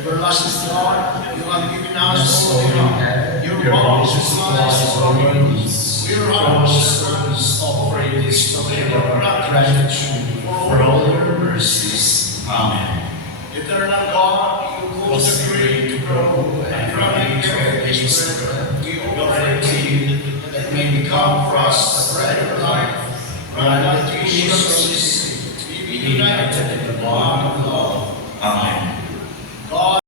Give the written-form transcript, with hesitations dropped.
Everlasting God, you have given us all all we we have. have. Your Your bounty bounty supplies all our needs. We Your are servants offer this token of our gratitude for all your mercies. Amen. Eternal God, you cause the great to grow and grant every peace. We offer to you